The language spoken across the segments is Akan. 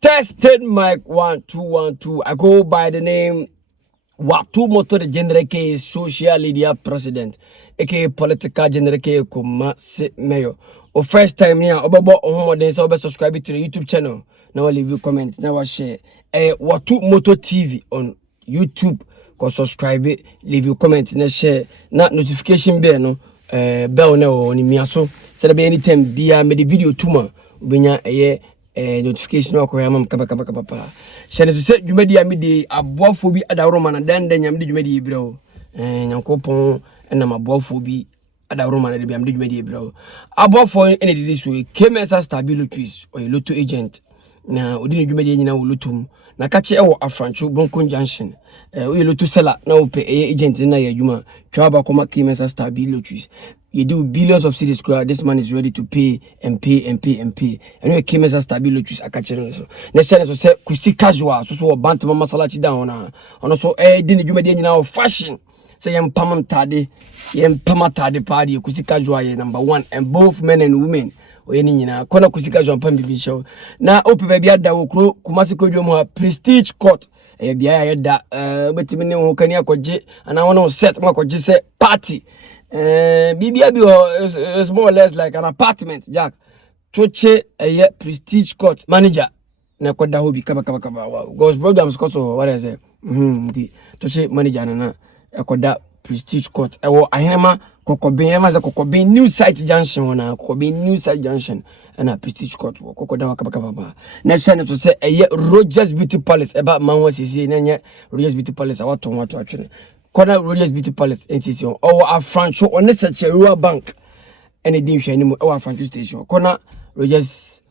Tested mic 1212. I go by the name Watu Moto the General K social media president, aka political general K Kuma se mayor. O first time here, Obabo Omoden so subscribe to the YouTube channel. Now leave you comment. Now share. Watu Moto TV on YouTube. Go subscribe it, leave you comment, na share. Na notification bell no bell na oni miaso. So be anytime bia me the video tuma. Ubenya notification akwa mam kapa shene to say dwumadi amede aboafo bi adawroma na dan dan nyamde dwumadi ebrao nyankopon na maboafo bi adawroma na de bi amde dwumadi ebrao aboafo ene didi so kemesa stabilities or lotto agent na odini dwumadi nyina wo lotum na kache ewo afrancho bronco junction we lotto seller na wo pe agent na ya dwuma twaba koma kemesa stabilities. You do billions of cities. This man is ready to pay and pay and pay and pay. And we came as a stable choose a catcher. So next channel so say kusi casual so bant mama salachi down on also didn't you made now fashion. Say yam pamam tade yam pamatade party kusi casual number one and both men and women. Any kona kusi casual pam bibi show. Now open baby ada wo kumasi kojo mo prestige court. Bia da betimi ho kania koje and I want to set ma koje say party. BBB is more or less like an apartment, Jack. Toche a prestige court manager. Na kwada hobi kaba. Ghost programs koso what is it? The Toche manager na kwada prestige court. Ewo ahenema kokobin ema za kokobin new site junction na kokobin new site junction na prestige court kokoda kaba. Next time to say a Rogers Beauty Palace about manwa sisi na Rogers Beauty Palace awato actually. Corner Rogers Beauty Palace NCC or our franchise on this Rural Bank and a dim anymore our franchise station. Corner Rogers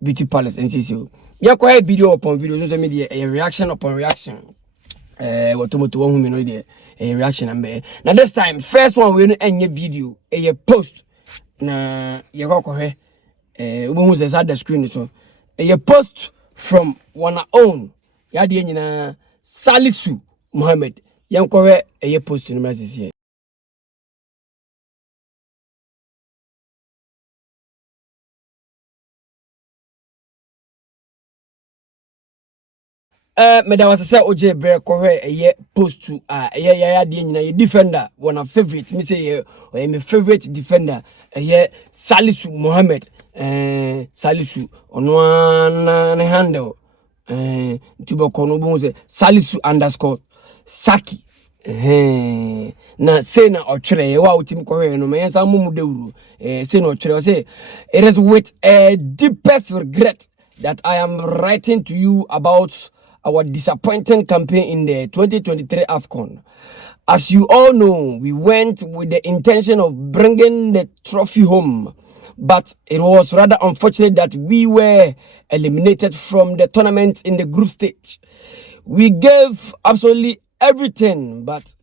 Beauty Palace NCC. Yeah, quite video upon video, social media, a reaction upon reaction. What to one woman a reaction and now this time, first one we end your video, a post. Na Yako who's at the screen so a post from one own Yadi Salisu Mohammed. Yankore a post in the here. Madam was a say OJ Bear Corre a year post to a defender, one of favorite, me say my favorite defender, a year Salisu Mohammed, Salisu on one handle, Tubakono Salisu _ Saki na say na ochre wa utim kohe no me yansa mumu dewuru say na ochre say it is with a deepest regret that I am writing to you about our disappointing campaign in the 2023 AFCON. As you all know, we went with the intention of bringing the trophy home, but it was rather unfortunate that we were eliminated from the tournament in the group stage. We gave absolutely everything, but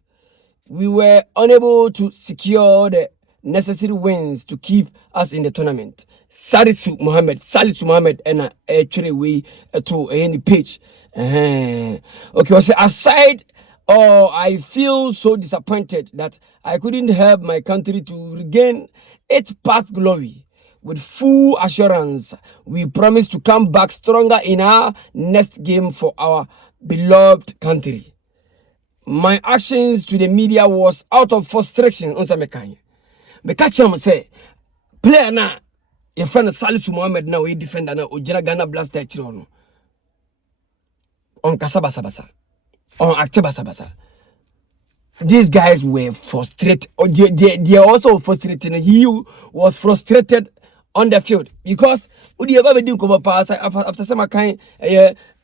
we were unable to secure the necessary wins to keep us in the tournament. Salisu Mohammed, and actually we to any page. Okay, so aside, I feel so disappointed that I couldn't help my country to regain its past glory. With full assurance, we promise to come back stronger in our next game for our beloved country. My actions to the media was out of frustration. On some kind, me catch him say, player na your friend Salisu Mohammed na we defender na Ojira Ghana Blaster Chirono. On kasabasa, on actebasa. These guys were frustrated. They are also frustrated. He was frustrated on the field because Udi ever didn't come up after some kind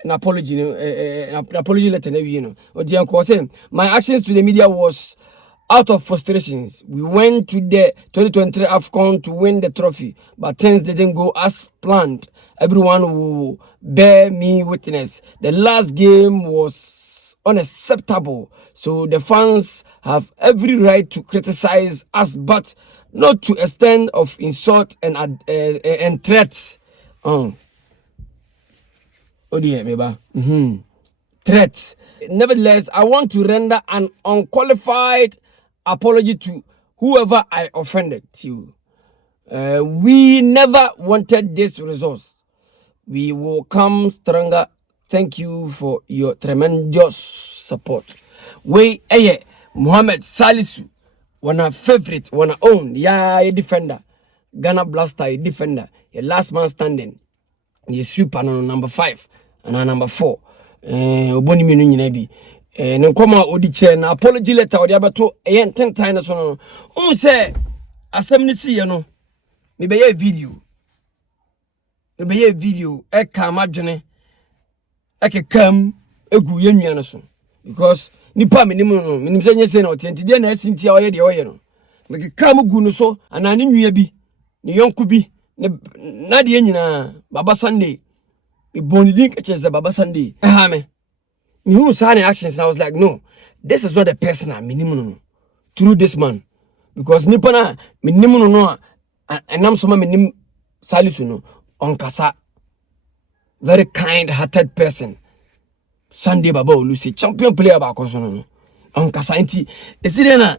an apology, an apology letter, you know. Or the uncle saying, my actions to the media was out of frustrations. We went to the 2023 AFCON to win the trophy, but things didn't go as planned. Everyone will bear me witness. The last game was unacceptable, so the fans have every right to criticize us, but not to extent of insult and threats. Oh dear, maybe. Threats. Nevertheless, I want to render an unqualified apology to whoever I offended you. We never wanted this resource. We will come stronger. Thank you for your tremendous support. We Muhammad Salisu, one of favorite, one own, a defender. Ghana Blaster, a defender. A last man standing. The super no number 5 and number 4. Oboni minu nyina bi. Ne koma odi che na apology letter odi abeto 10 times so no. Say asem ni si ye no. Me be ye video. Me be ye video e ka madwene. E ke kam egu ye nua no so. Because nipa me nimu no, me nim se nyese na otenti de na asintia oye de oye no. Me ke kam gu no so anane nua bi. Ni yonku bi na de nyina Baba Sunday me boni link cheze Baba Sunday me who saw the actions. I was like, no, this is not the person I'm minimum through this man, because nipa na minimum no and I'm so minim Salisu no on kasa, very kind-hearted person. Sunday Baba Olusi champion player ba koso no on kasa nti esire na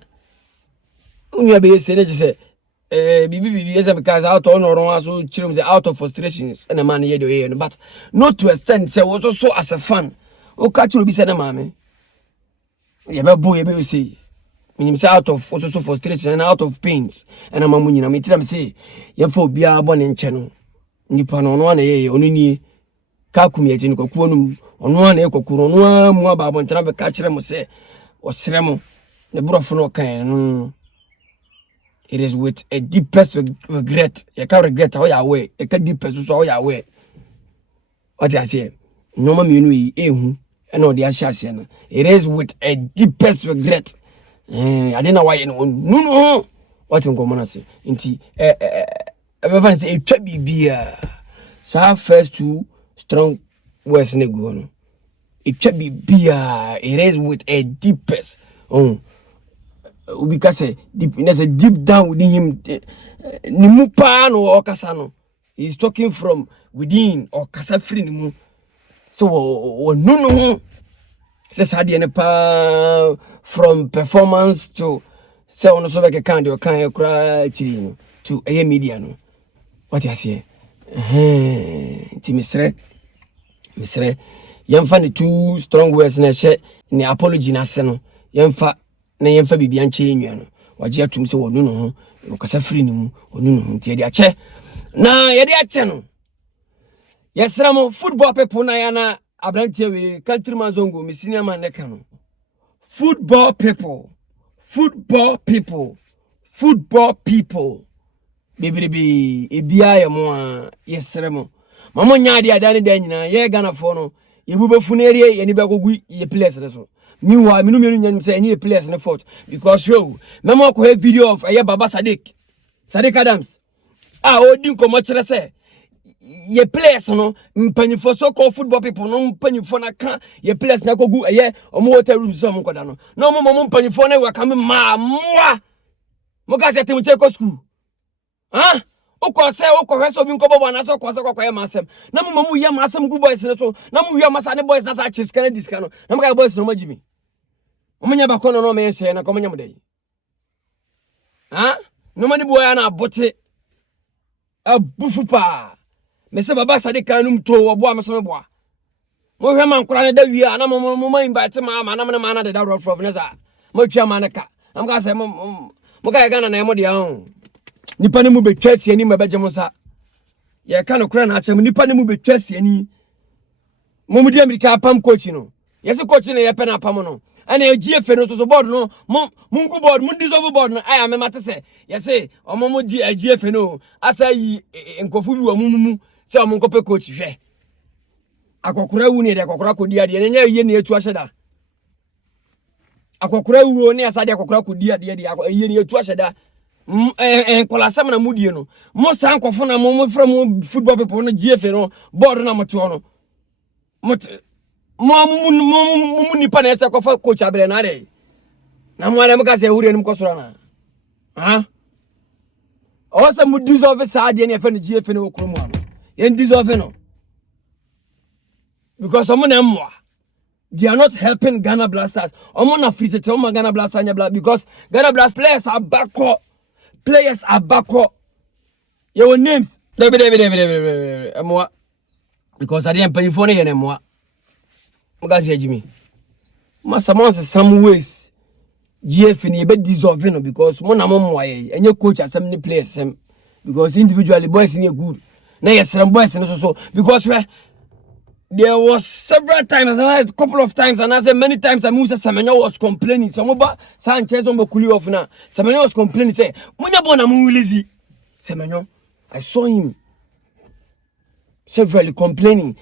unya be say bibi yes, because out on or so children out of frustrations and a man here, but not to extent say was also as a fan. O catch will be said, mammy. Yeah, boy, you say, meaning out of also frustration and out of pains, and a mamma, I mean, tell them say, you for be a bonnet channel. Nippon on one a only calculate in Cokunum on one echo, no more about one travel catch them say, or Seremo, the brothel kind. It is with a deepest regret. You can't regret how you way. You can't deepest how you way. What I say? No man you and all the assassins. It is with a deepest regret. I didn't know why you know. No. What I'm going to say? Inti. Everyone say it should be so first 2 strong words nego. It should be beer. It is with a deepest. Because there's a deep down within him. Nimupa no okasano. He's talking from within or kasafri nimu. So no. Says hadi from performance to say on so like a candy or can you cry to a media no. What you say? Ti misre. Yamfa ni 2 strong words na she ni apology na se no. Yamfa na yemfa bibia nche nua no waje atum se wonu no ho okasa free ni mu onu no nti ye de ache na ye de ache no yesra mo football people na ya na abrantie we countryman zongo me senior man neka no football people bebrebe ebia ye mo a yesra mo mamo nya de adane da nyina ye Ghana fo no ye bubefu na ere ye ni be kogu ye place na so. Meanwhile, me say any place in the fort because yo, memo ko video of Baba Sadiq Adams. Odin ko mo kire say ye place no mpanyifo so called football people no mpanyifo na ka ye place na kogu omo hotel room so mo koda no. No mo mpanyifo na we kam ma moa. Mo ka say tem che ko school. Uko say uko hweso bi nko bobo na so ko ye masem. Na mo ye masem good boys na so. Na mo wi amasa ne boys na sa chiska na diska no. Na mo ka boys no majimi. Omunya bakono no me hye na komunya mudai. No mani boya na bote. Abufu pa. Me se Baba Sadiq anum to obo me so me boa. Mo hwe man kora ne da wi a na mo invite ma na me na de da rough ne za. Mo twa ma na ka. Am ka se mo ka Ghana na mo de an. Nipa ne mu betwa siani ma beje mo sa. Ye ka no kora na achem nipa ne mu betwa siani. Mo mu di America pam coach no. Yes coach ne ye pe na pam no. And a GFN no so board no mungu board dissolve board no I am mate say yes say omomo di a GFN no asa yi enkofu bi wa mumu say omonko pe coach hwe akokora wu ne de akokora kodi ade ne nya ye ne etu ahyeda akokora wu ne asa de akokora kodi ade de ye ne etu ahyeda enkola sam na mudie no mo san kofo na mo from football people no GFN no board na moto no mo nipa na ese kofa coach abere na dey na mo ale mka se hure nim kosoro na also mu dissolve sa de na fe no GF no okro mu ano yen dissolve no because omo na mwa they are not helping Ghana Blasters omo na free tete omo Ghana Blasters nya because Ghana Blasters players are back your names David. because I didn't pay for any anymore. Magazi Jimmy. Massa Mons some ways. GF in a bit dissolving because one among why and your coach has so many players because individually boys in your good. Now yes, some boys and so because there was several times and a couple of times and I said many times that Musa Semenya was complaining. Some about Sanchez on Bokuli of now. Semenya was complaining, say, when you born a lazy Semenya, I saw him severally complaining.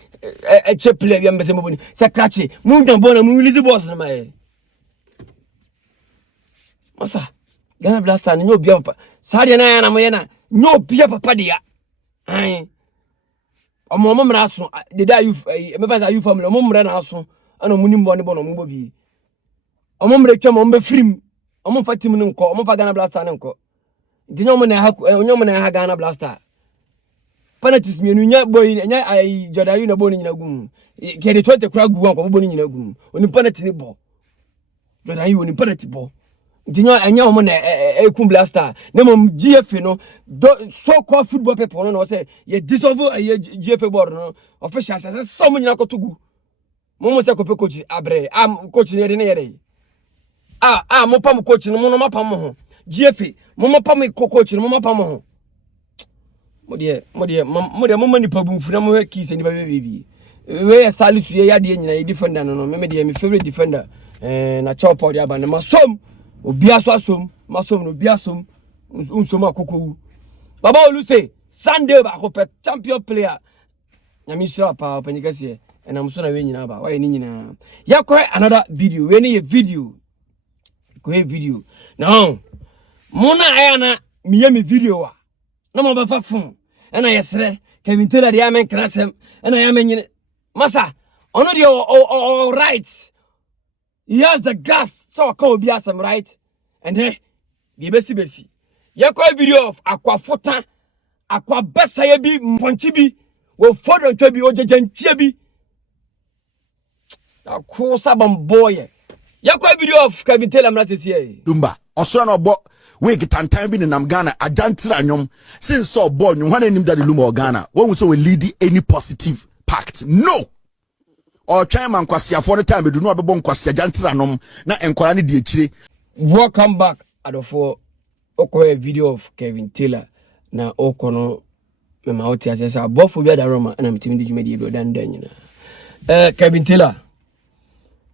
A cheap player, young Bessemoni, Sacrachi, moved on born a lazy boss in my Massa. Ghana Blaster, no beer, Sadiana and Amayana, no beer papadia. Aye. A mom raso, the day you family, a mom ran also, and a munim bonny bon mobi. A mom rectum on be free, a mom fatimun co, a mom Ghana Blaster and co. The nomen I have Ghana Blaster. Panatis me, no boy, and I Jodayuna bone in a goon. Get it 20 crag walk of bone in a goon, on the panatini ball. Jodayu in panatibo. Dino anya mo na ekum blaster na mom GF no so called football people no say ye dissolve GF board no officials say some nyina kotogu mo say kope coach abre am coach ne ne yere mo pam coach no mo mapam ho GF mo mapam coach no mo mapam ho mo de mo mani pabumfu na mo kise ni ba bebi we salisu ye yade nyina defender no me de my favorite defender na chop out ya ba na masom Obiaso asom, masom no biasom, unsom akokowu. Baba Olu say Sunday ba ko champion player. Nyami shira pa panyikase and I'm so na we nyina ba. Why ni nyina. Ya ko another video, we ni video. Ko video. Now, mona ayana me video wa. Na mo ba fa fun. E na yesre, Kevin Taylor dey amen krasem, e na ya men masa, ono dey all right. He has the gas, so come be some right. And then the besi. Ya kwa video of aqua fota, aqua besa yebi mponchibi, wo fodon tobi ojejentia. Na ko sabam boy. Ya kwa video of Kevin Taylor mlatesi. Dumba, osoro no bo we gitantan bi ne nam Ghana agantira anyom since so bo nyu hwan anim dade luma Ghana. Won so we lead any positive pact. No. Or chairman kwasia for the time we do not be bon kwasia jantira nom na enkwara ne die chire. Welcome back adofo okoye video of Kevin Taylor na okono me ma oti asesa abofo bia da Roma na mtimi di dwumadi bi odan dan nyina. Kevin Taylor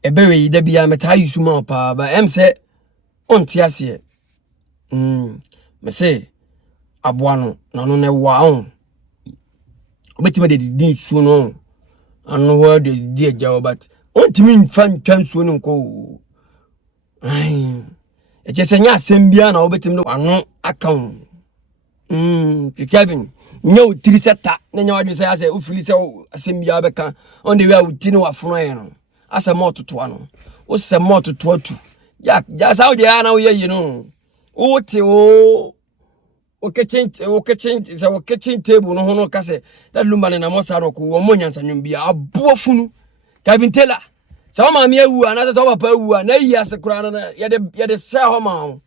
ebewe yi da bia meta yusu ma pa ba em se onti ase me se aboa no na no ne wa on obetima de di su no anu ho de di ejawo but ontimi nfa ntwan su no nko ai e je senya asem bia na obetim no anu account Kevin nyo triseta na nya wadwe say ase ofili se asem bia beka on the way uti no wafono ye no ase mototo ano o se mototo atu ya saudi ya na wo ye no o te o kitchen table no hono kase that lumba na mosa ro ko wo monyansa nwum bia aboafunu Kevin Taylor so ma me awu ana so papa awu na yi asekura na ye de se ho ma ho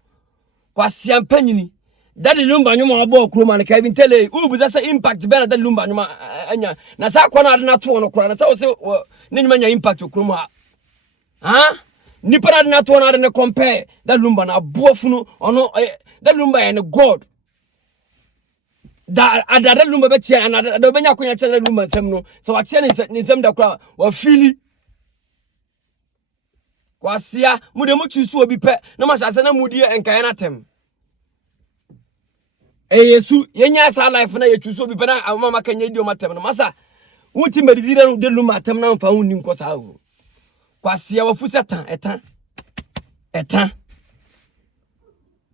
kwase ampanyini that lumba nwum abo kroma na Kevin Taylor u bu say impact be na that lumba nwum anya na sa kwa na to no kura na say ne nwum anya impact kroma nipa na to na de compare that lumba na aboafunu ono that lumba and God da adada lumba be tia na da be nya konya tia lumba nsem no so wa tia ne nsem da kra wa fili kwasia mu de mu chusu obi pe na ma sha na mudi enkan na tem yesu yenya sa life na ye chusu obi pe na amama kanya di o matem no masa wuti medidira no de lumba tem na mfa hunni nko sa ho kwasia wa fu setan etan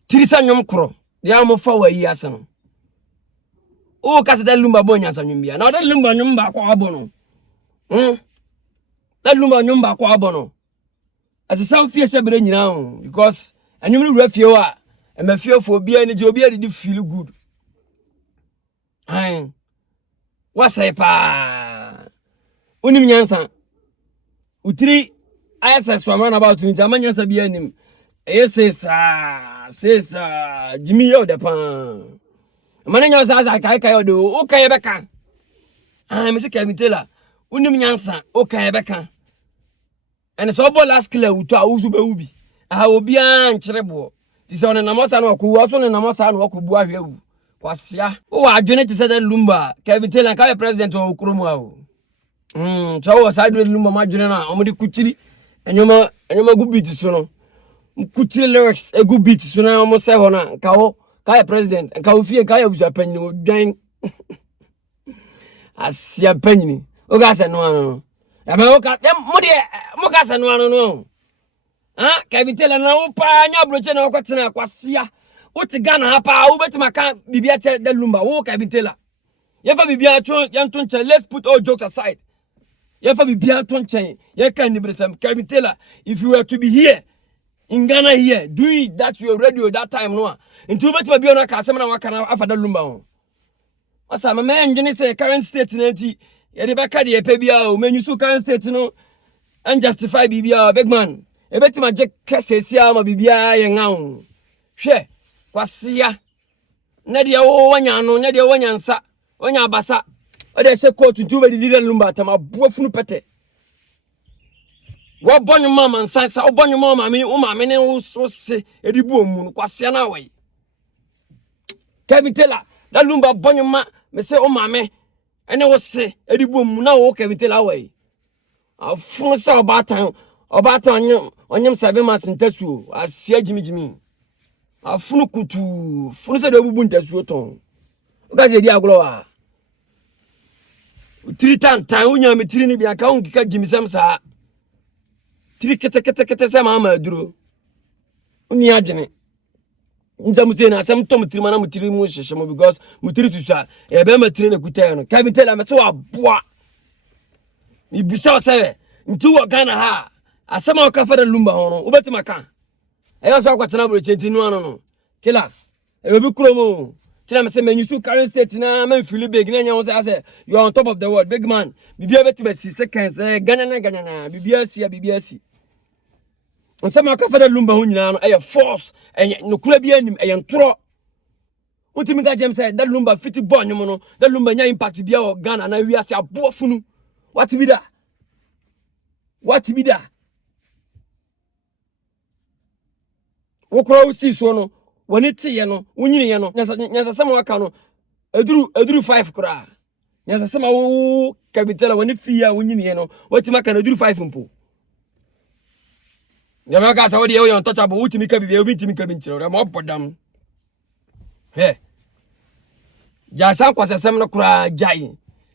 tirisa nyom kro ya mo fa wa yi ase no o kase da lumba bonya sanwum bia na da lumba nyum ba kwa abono da lumba nyum ba kwa abono ati sa ofie sebere nyina ho because anyum ni wura wa e ma fie fo bia ni je obi adi feel good wa sai pa unim nyansa utiri ayasa swama na about ni amanyansa bia nim sesa Jimmy yo de pan manenyo sa kai odo o kai beka me se Kevin Taylor unim nyansa o kan ebeka ene so bo last clear wuto a wuzu be wubi aha obi an nkyerebo ti se one namosa na wakuwu so ne namosa na wakubu ahwewu kwasia o wa adwene ti se da lumba Kevin Taylor ka president o kuromu a o so wo side lumba ma adwene na omudi kuchiri enyoma gu beat so no kuchiri lyrics egu beat so na omo se ho na ka ho ka president ka wo fie ka ya busa panyin o dwan asia panyin o ga se no ebe o ka mo de mo ka se no Kevin Taylor na wo pa nya broche na okotena kwasia wo ti Ghana ha pa wo betima kan bibia te da lumba wo Kevin Taylor yefa bibia to yanto nche. Let's put all jokes aside. Yefa bibia to nche ye kan ni bresam Kevin Taylor, if you were to be here in Ghana here doing that your radio that time no into betima bia na ka asem na waka na afa da lumba ho asa ma ndwene say current state na nti ye de beka de ye pa bia o menyu so current state no unjustify bibia big man ebetima je kesesia ma bibia ye ngawo hwe kwasia na de wo wanya no na de wanya nsa wanya abasa o de se court ntu be di lumba tama buafunu pete wo bonyo mama nsa wo bonyo mama mi wo mama ne wo se edibu omu no kwasia na we Kevin Taylor da lumba bonyo ma me se wo mama ene wo se edibu omu na wo Kevin Taylor we afunu se obatan onyem 7 months ntasu asia jimijimi afunu kutu funu se de bubu ntasu ton oga se di aglo wa tiri tan unya me tiri ni bia ka unkika jimisem sa tiri kete se ma duro uni adwene nza muse na asem tom tiri mana mutiri mu hyehyem because mutiri tusa e be ma tiri na kutai no Kevin Taylor me se wa boa mi bisa se ntu wa Ghana ha asema okafa da lumba hono ubetima kan eyo so akwatena bro chentinu ano no kila ebebi kromo tina me se menyusu current state na men feel big na nya say you are on top of the world big man bibia betima 6 seconds ganya na bibia si onsema okafa da lumba ho nyina no eyo force no kura bia nim eyo ntoro utimi ga jem say da lumba fit ball nyum no da lumba nya impact bia o Ghana na wi ase abofunu what be that wokro usi so no woni tiye no wunyini ye no nyasa sama waka no eduru 5 kra nyasa sama wo Kevin Taylor woni fia wunyini ye no watima kan eduru 5 mpo nyama ka sa wodi ye yo untouchable wutimi ka bibia obi ntimi ka bi nchiro ma opodam he ja san kwasesem no kra jai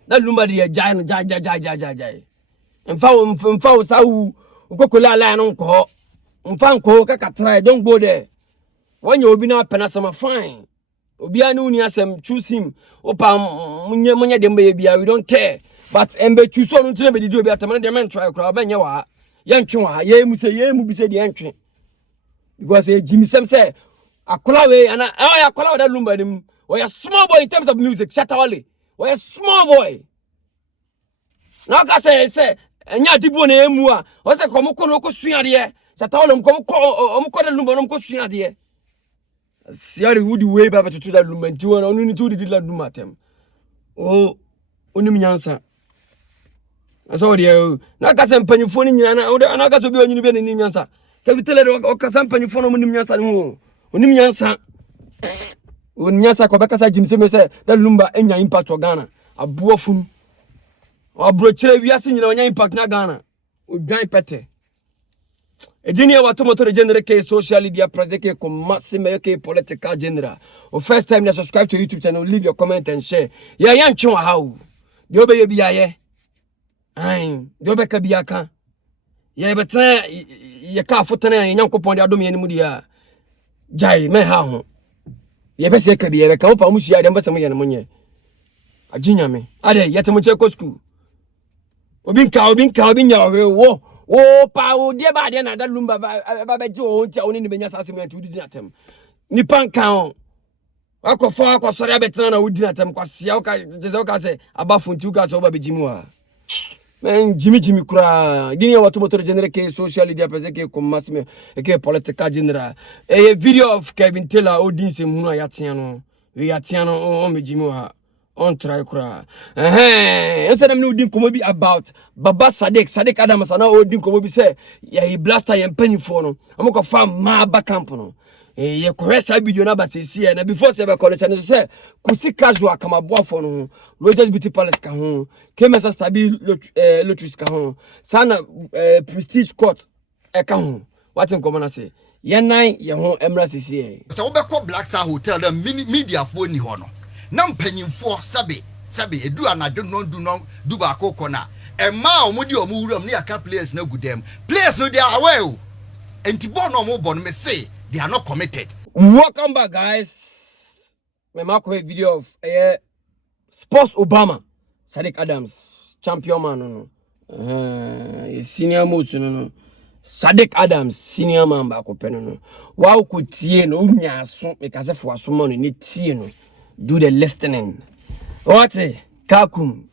na lumba de jai no jai mfa sa wu ukokola ala no nko mfa nko kaka try don't go there wanya obi na pena sama fine obi anu uni asem choose him opa munye dem be bia we don't care but embe choose onu ntire be didi obi atamana dem men try kra ba nya wa ye ntwe wa ye mu bi se de ntwe because e Jimmy Sem say akola we ana akola da lumba nim we small boy in terms of music Shatawale we small boy na ka say enya dibo na emu a o se komko no ko suade Shatawale omko da lumba no ko suade siari wudi we ba betutu da lumba nti wona onu ni tu di la lumba tem o onim nyansa aso de na ka se mpanyifo ni nyina na ka so bi onyini bi ni nyansa Kevin Taylor o ka se mpanyifo no nim nyansa no onim nyansa onyasa ko beka sa Jimmy se da lumba enya impact o Ghana abuofun abrochire wiase nyina onya impact na Ghana odwan pete edini ya watu motor general ke social media president ke komase ke political general o first time na subscribe to YouTube channel, leave your comment and share ya yantwe wa hawo de obeye bia ye de obeka bia ka ye betra ye ka fotana ya nyankopon de adom ye nimu dia jai me ha ho ye bese ka bia ka opa musia de mbese mo ye no monye ajinya me ade yete mo che ko school obi nya wo pa wo de ba de na da lumba ba beji wo ntia oni ni benya sase me ntudi na tem ni pankan o akofo akosore abetena na wudi na tem kwasia o ka jeze o ka se abafu nti o ka se o ba beji mu a men jimi kura dini ya watu motor general ke social media pese ke komase ke political general video of Kevin Taylor odinse munu ayatia no we yatia no o me jimi ha on try kura instead am no din komo bi about Baba Sadiq Adams ana o din komo bi say ya he blaster ye mpanyifo no amko fa ma ba camp no ye kohesa video na ba sesi na before say be collection no say kusi casual kamaboafo no Rogers Beauty Palace ka ho Kemesa Stabi Lotus ka ho sana Prestige Court e ka ho what in common say ye nan ye ho emra sesi e so we be call Black Star Hotel the media fo ni ho no na mpanyimfo sabe edu anadwo no du ba akoko na e ma omudi omuwuram na yaka players na gudem players no they are away o enti born no mo born me say they are not committed. Welcome back, guys. My Marco video of Sports Obama Sadiq Adams champion man senior most no Sadiq Adams senior man back open no wow could tie no nya so make say for so man ni tie no do the listening what kakum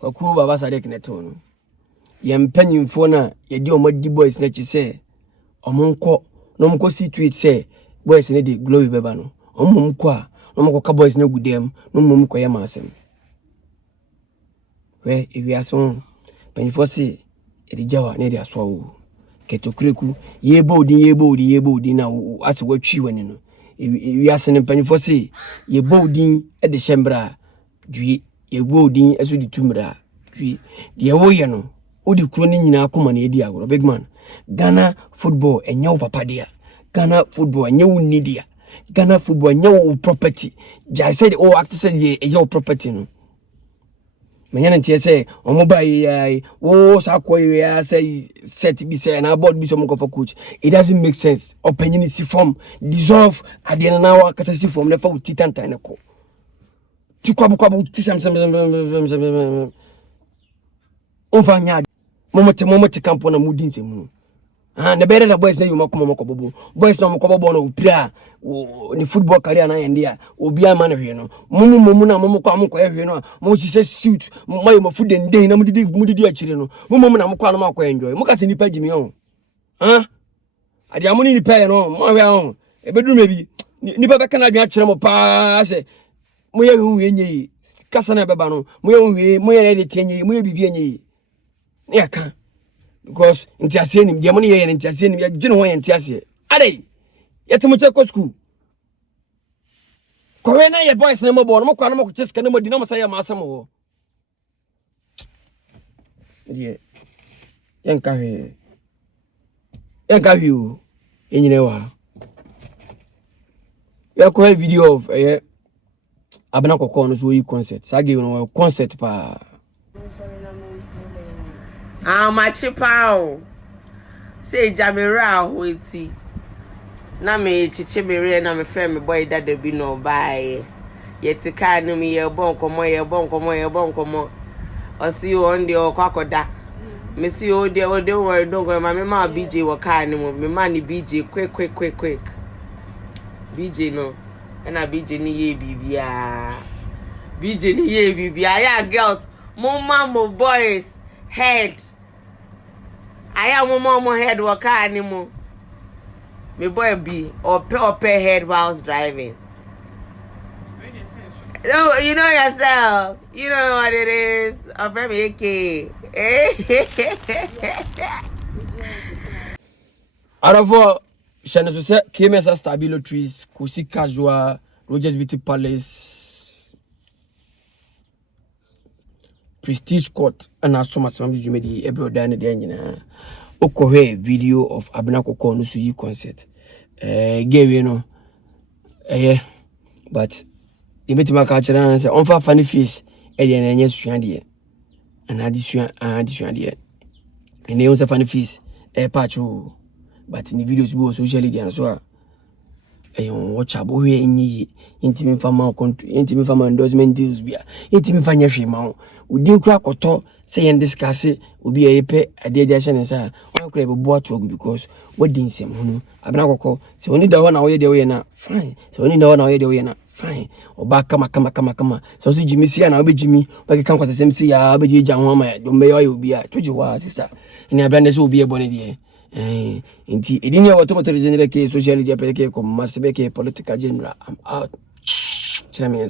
kwaku baba Sadiq neto no yempanyimfo na ye di omadi boys na chi say omonko no mko situate say boys ne di glory beba no omomko a no mko ka boys na gudem no momko ye masem we if you aso panyimfo si e di jawa ne di aso wo ketokreku ye bodi na ase watwi wani no we asene panyimfo si ye bodi e de shembra dwi ye bodi aso di tumra dwi de wo ye no odi kuro ni nyina akoma na edi agoro big man Ghana football enye wo papa dia Ghana football enye wo nidia Ghana football enye wo property jai said oh act said ye your property no menya ntie say omo ba yi wo sakoy ya say set bi say na board bi so mo for coach it doesn't make sense opinion si form dissolve adena na wa kata si form le fa titantan ne ko ti kwabu ti sam on va nya momote campo na mudin se mu na better the boys na you makoma bobo boys na makobobo na opira ni football career na yende a obi ama na hwe no mumu na mumu kwa mko hwe no mo sise suit mo mo food and day na mudidi akire no mumu na mko na makwa enjoy muka se nipa jimi on ade amuni nipa no mo hwe on ebedu mebi nipa beka na adwan akire mo pa se mo ye hu enyi kasa na beba no mo ye hu mo ye de tenyi mo ye bibi enyi ne aka because ntiase nim de mo ne ye ntiase nim ya gine ho ye ntiase ade yetimo che ko school ko we na ye boys ne mo bo no mo kwa no mo cheska ne mo di na mo say ma asem ho die yanka hwe o enyine wa ya ko video of abana kokko no so yi concert sage no concert pa my chipao say jamera hoiti na me chiche mere na me friend me boy dada bi no buy yeti ka no me ye bon komo o see you on the kwakoda me see you there o don't worry don't go ma BJ wo ka ni mo me ma ni BJ quick BJ no na BJ ni ye bibia ya girls mo boys head I am mama head waka animo. Me boy be or pay head whilst driving. No, you know yourself. You know what it is. Of AK. Aravo Shana to say Kemesa Stabi Lotus Kusi Casual Rogers Beauty Palace Prestige Court and asoma sambi jumedi ebro dane de nyina okohwe video of Abena Koko no so yi concert gewe no but imetima ka kira na say onfa funny face e de na nya suan de and adisuan de ene on say funny face pacho but in the videos go social media so watch abo hwe enyi intimi fama country intimi fama endorsement deals bia intimi fanya hwe ma udin kura koto say yen discuss obi epe ade ahye sa on kura be boato because what din sem hono Abena Koko say oni da ho na wo ye de wo na fine say oni da ho na wo ye de wo na fine oba kama so si jimi si na obe jimi ba ke kan kwata sem si ya obe ji jan ho ma do me yo obi a toji wa sister ni Abena so obi e bone de inti edinya wato general ke social media pe ke ko masebe ke political general I'm out. Chira me